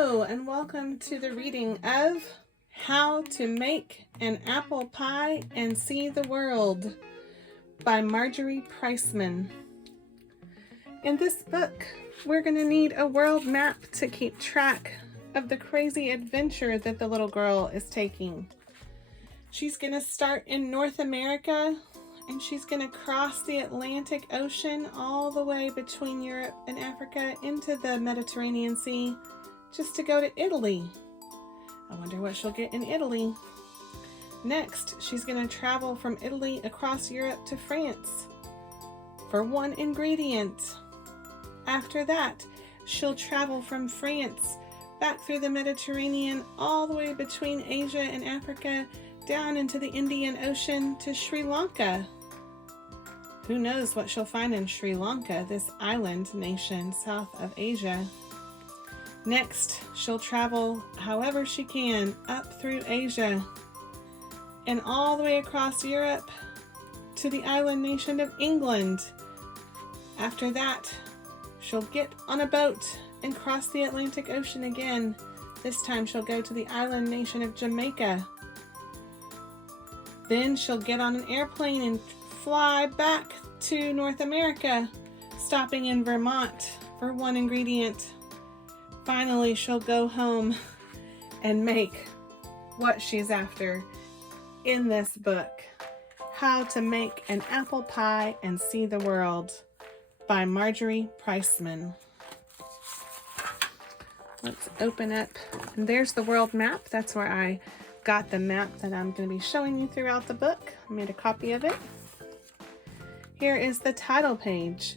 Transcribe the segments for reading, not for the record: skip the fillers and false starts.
Hello and welcome to the reading of How to Make an Apple Pie and See the World by Marjorie Priceman. In this book, we're going to need a world map to keep track of the crazy adventure that the little girl is taking. She's going to start in North America and she's going to cross the Atlantic Ocean all the way between Europe and Africa into the Mediterranean Sea just to go to Italy. I wonder what she'll get in Italy. Next, she's going to travel from Italy across Europe to France for one ingredient. After that, she'll travel from France back through the Mediterranean all the way between Asia and Africa down into the Indian Ocean to Sri Lanka. Who knows what she'll find in Sri Lanka, this island nation south of Asia. Next, she'll travel however she can up through Asia and all the way across Europe to the island nation of England. After that, she'll get on a boat and cross the Atlantic Ocean again. This time she'll go to the island nation of Jamaica. Then she'll get on an airplane and fly back to North America, stopping in Vermont for one ingredient. Finally, she'll go home and make what she's after in this book, How to Make an Apple Pie and See the World by Marjorie Priceman. Let's open up, and there's the world map. That's where I got the map that I'm going to be showing you throughout the book. I made a copy of it. Here is the title page,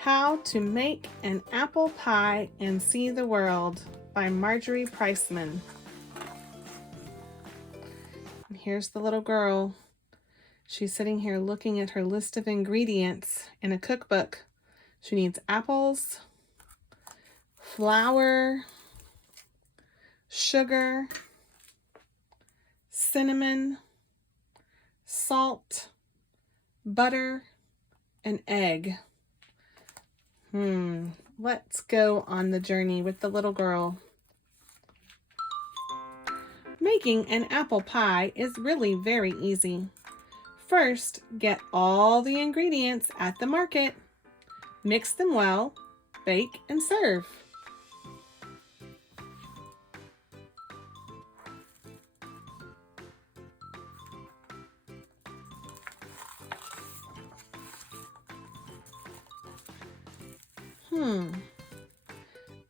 How to Make an Apple Pie and See the World by Marjorie Priceman. And here's the little girl. She's sitting here looking at her list of ingredients in a cookbook. She needs apples, flour, sugar, cinnamon, salt, butter, and egg. Let's go on the journey with the little girl. Making an apple pie is really very easy. First, get all the ingredients at the market. Mix them well, bake, and serve.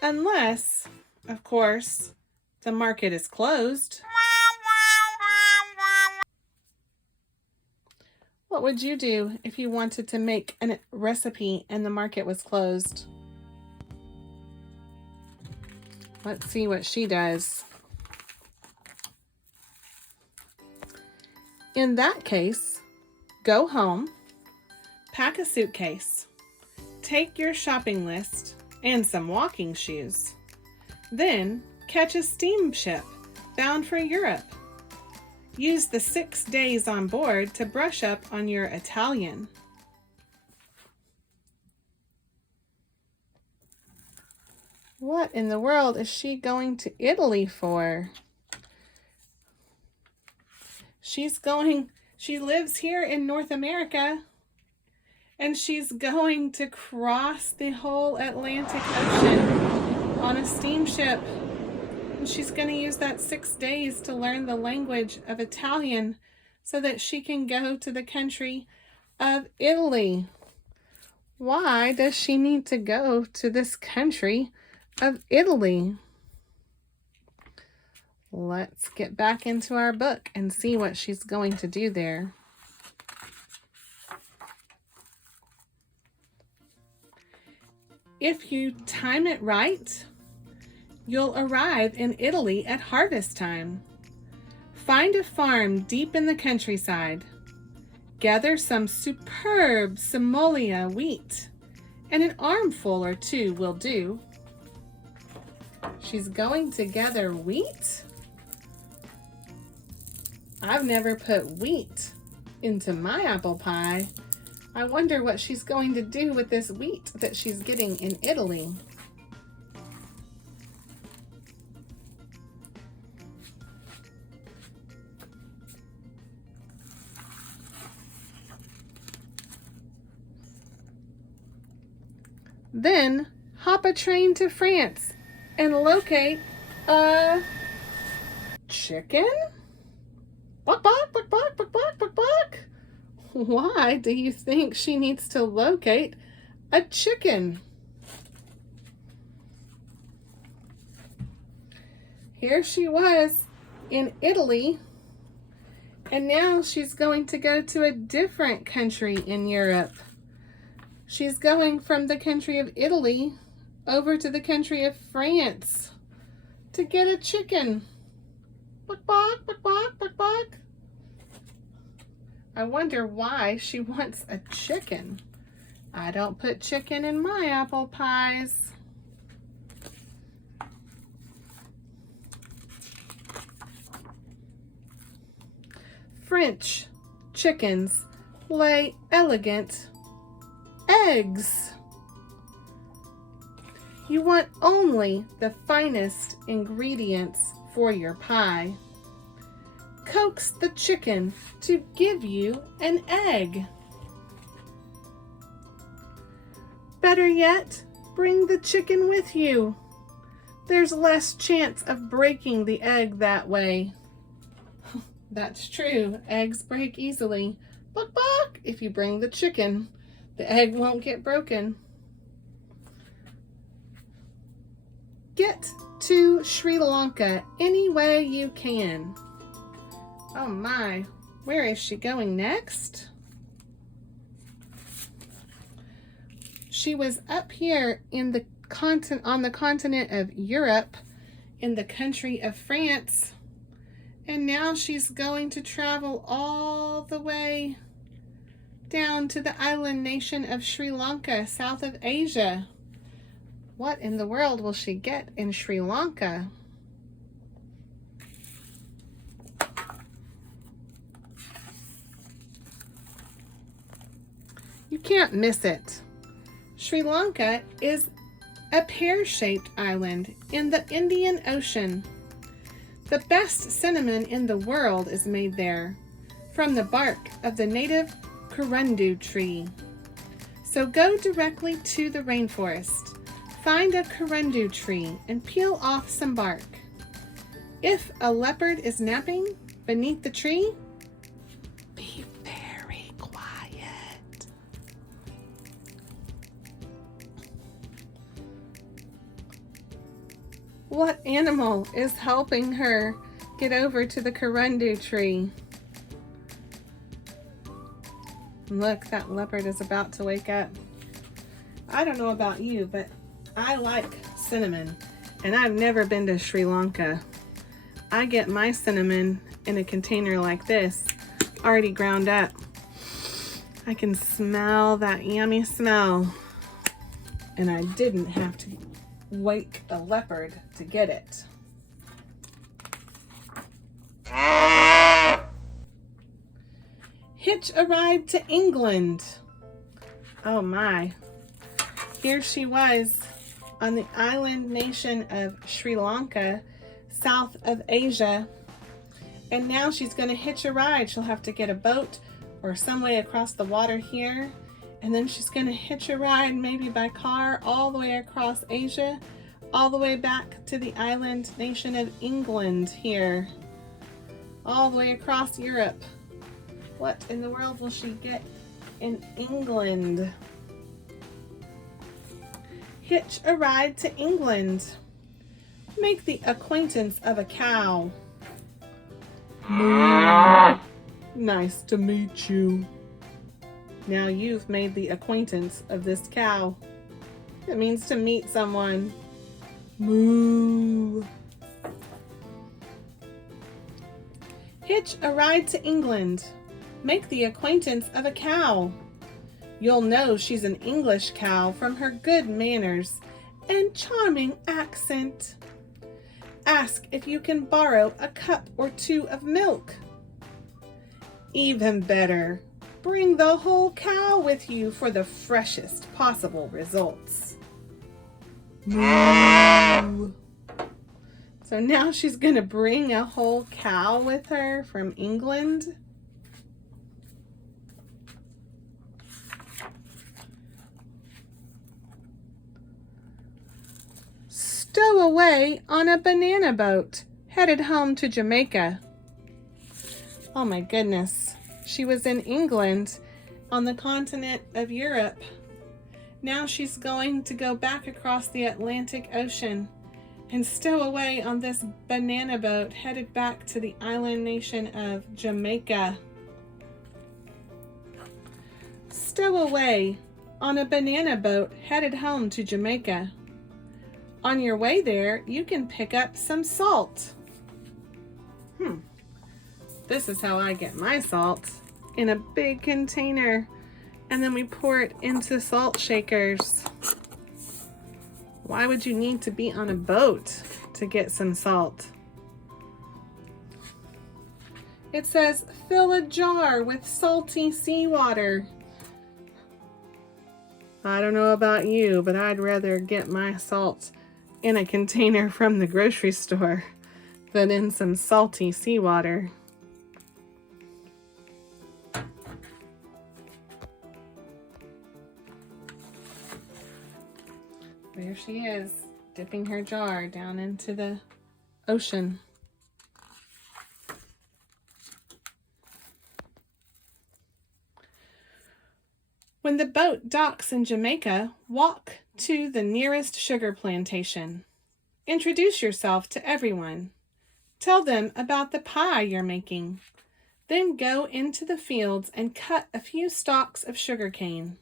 Unless, of course, the market is closed. What would you do if you wanted to make a recipe and the market was closed? Let's see what she does. In that case, go home, pack a suitcase, take your shopping list and some walking shoes. Then catch a steamship bound for Europe. Use the 6 days on board to brush up on your Italian. What in the world is she going to Italy for? She lives here in North America, and she's going to cross the whole Atlantic Ocean on a steamship. And she's going to use that 6 days to learn the language of Italian so that she can go to the country of Italy. Why does she need to go to this country of Italy? Let's get back into our book and see what she's going to do there. If you time it right, you'll arrive in Italy at harvest time. Find a farm deep in the countryside. Gather some superb semolia wheat, and an armful or two will do. She's going to gather wheat? I've never put wheat into my apple pie. I wonder what she's going to do with this wheat that she's getting in Italy. Then hop a train to France and locate a chicken? Buck, buck, buck, buck, buck, buck, buck, buck. Why do you think she needs to locate a chicken? Here she was in Italy, and now she's going to go to a different country in Europe. She's going from the country of Italy over to the country of France to get a chicken. Buck, buck, buck, buck, buck, buck. I wonder why she wants a chicken. I don't put chicken in my apple pies. French chickens lay elegant eggs. You want only the finest ingredients for your pie. Coax the chicken to give you an egg. Better yet, bring the chicken with you. There's less chance of breaking the egg that way. That's true, eggs break easily. Buck, buck, if you bring the chicken, the egg won't get broken. Get to Sri Lanka any way you can. Oh my, where is she going next? She was up here in the on the continent of Europe, in the country of France, and now she's going to travel all the way down to the island nation of Sri Lanka, south of Asia. What in the world will she get in Sri Lanka? You can't miss it. Sri Lanka is a pear-shaped island in the Indian Ocean. The best cinnamon in the world is made there from the bark of the native curundu tree. So go directly to the rainforest, find a curundu tree and peel off some bark. If a leopard is napping beneath the tree, be very quiet. What animal is helping her get over to the curundu tree? Look, that leopard is about to wake up. I don't know about you, but I like cinnamon, and I've never been to Sri Lanka. I get my cinnamon in a container like this, already ground up. I can smell that yummy smell, and I didn't have to wake a leopard to get it. Hitch a ride to England. Oh my. Here she was on the island nation of Sri Lanka, south of Asia. And now she's going to hitch a ride. She'll have to get a boat or some way across the water here. And then she's going to hitch a ride, maybe by car, all the way across Asia, all the way back to the island nation of England here, all the way across Europe. What in the world will she get in England? Hitch a ride to England. Make the acquaintance of a cow. Nice to meet you. Now you've made the acquaintance of this cow. It means to meet someone. Moo. Hitch a ride to England. Make the acquaintance of a cow. You'll know she's an English cow from her good manners and charming accent. Ask if you can borrow a cup or two of milk. Even better, bring the whole cow with you for the freshest possible results. Moo. So now she's going to bring a whole cow with her from England. stowaway on a banana boat headed home to Jamaica. Oh my goodness. She was in England on the continent of Europe. Now she's going to go back across the Atlantic Ocean and stow away on this banana boat headed back to the island nation of Jamaica. Stow away on a banana boat headed home to Jamaica. On your way there, you can pick up some salt. This is how I get my salt, in a big container, and then we pour it into salt shakers. Why would you need to be on a boat to get some salt? It says, fill a jar with salty seawater. I don't know about you, but I'd rather get my salt in a container from the grocery store than in some salty seawater. There she is, dipping her jar down into the ocean. When the boat docks in Jamaica, walk to the nearest sugar plantation. Introduce yourself to everyone. Tell them about the pie you're making. Then go into the fields and cut a few stalks of sugarcane.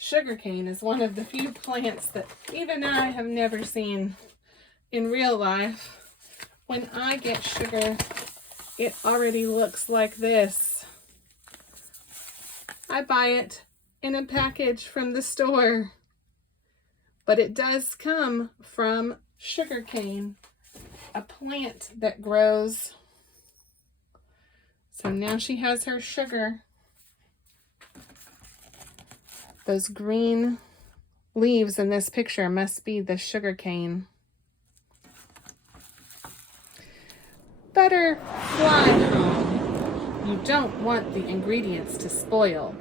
Sugarcane is one of the few plants that even I have never seen in real life. When I get sugar, it already looks like this. I buy it in a package from the store, but it does come from sugarcane, a plant that grows. So now she has her sugar. Those green leaves in this picture must be the sugarcane. Better fly home. You don't want the ingredients to spoil.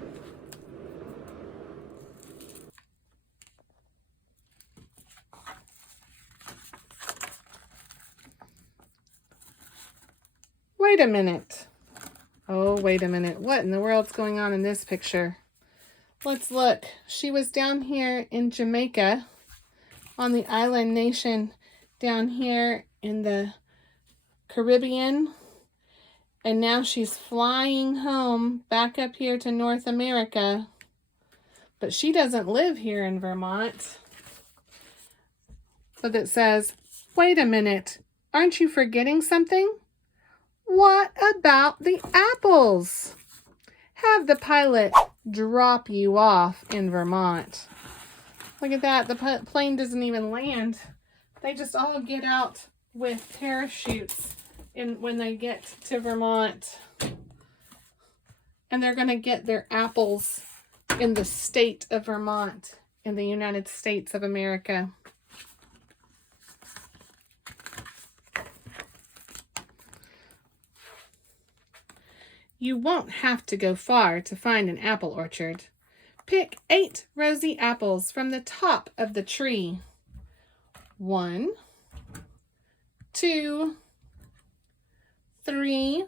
Wait a minute. Oh, wait a minute. What in the world's going on in this picture? Let's look. She was down here in Jamaica, on the island nation down here in the Caribbean, and now she's flying home back up here to North America, but she doesn't live here in Vermont. But it says, wait a minute, aren't you forgetting something? What about the apples? Have the pilot drop you off in Vermont. Look at that, the plane doesn't even land. They just all get out with parachutes when they get to Vermont. And they're going to get their apples in the state of Vermont in the United States of America. You won't have to go far to find an apple orchard. Pick 8 rosy apples from the top of the tree. 1, 2, 3,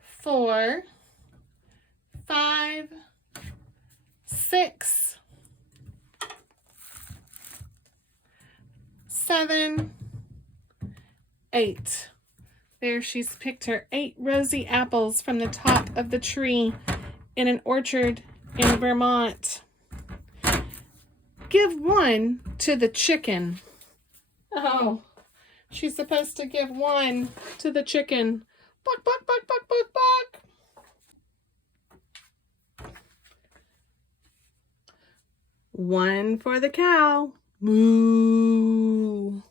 4, 5, 6, 7, 8. There she's picked her 8 rosy apples from the top of the tree in an orchard in Vermont. Give 1 to the chicken. Oh, she's supposed to give 1 to the chicken. Buck, buck, buck, buck, buck, buck. 1 for the cow. Moo.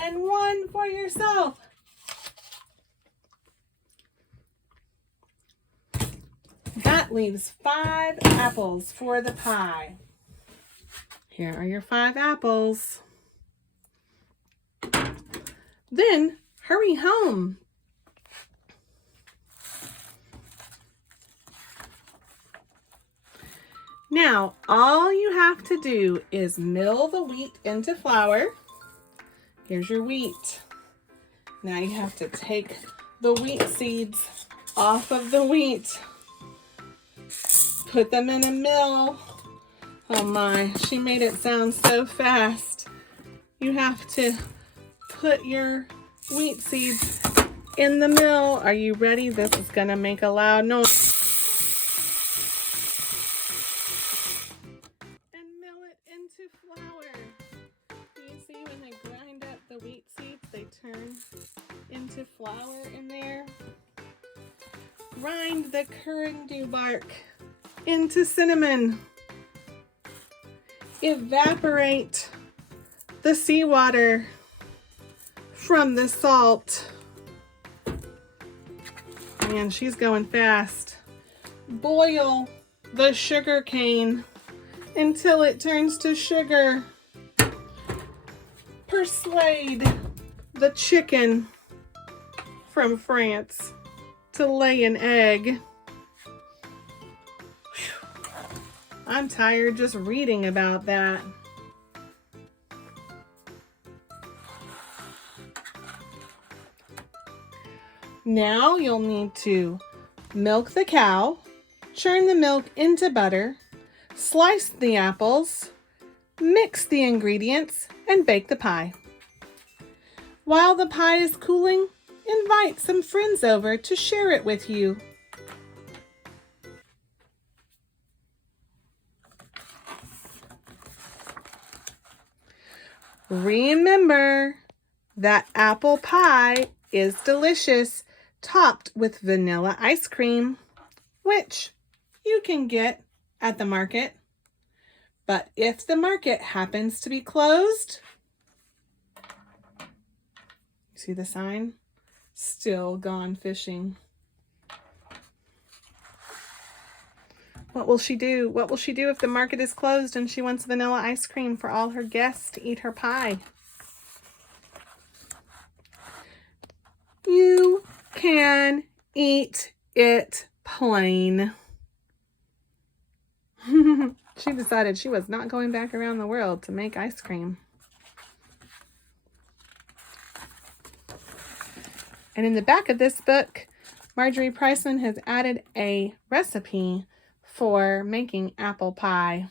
And 1 for yourself. That leaves 5 apples for the pie. Here are your 5 apples. Then hurry home. Now, all you have to do is mill the wheat into flour. Here's your wheat. Now you have to take the wheat seeds off of the wheat. Put them in a mill. Oh my, she made it sound so fast. You have to put your wheat seeds in the mill. Are you ready? This is gonna make a loud noise. And mill it into flour. You see when they grind up the wheat seeds, they turn into flour in there. Grind the currant bark into cinnamon. Evaporate the seawater from the salt. Man, she's going fast. Boil the sugar cane until it turns to sugar. Persuade the chicken from France to lay an egg. Whew. I'm tired just reading about that. Now you'll need to milk the cow, churn the milk into butter, slice the apples, mix the ingredients, and bake the pie. While the pie is cooling, invite some friends over to share it with you. Remember that apple pie is delicious, topped with vanilla ice cream, which you can get at the market. But if the market happens to be closed, see the sign? Still gone fishing. What will she do? What will she do if the market is closed and she wants vanilla ice cream for all her guests to eat her pie? You can eat it plain. She decided she was not going back around the world to make ice cream. And in the back of this book, Marjorie Priceman has added a recipe for making apple pie.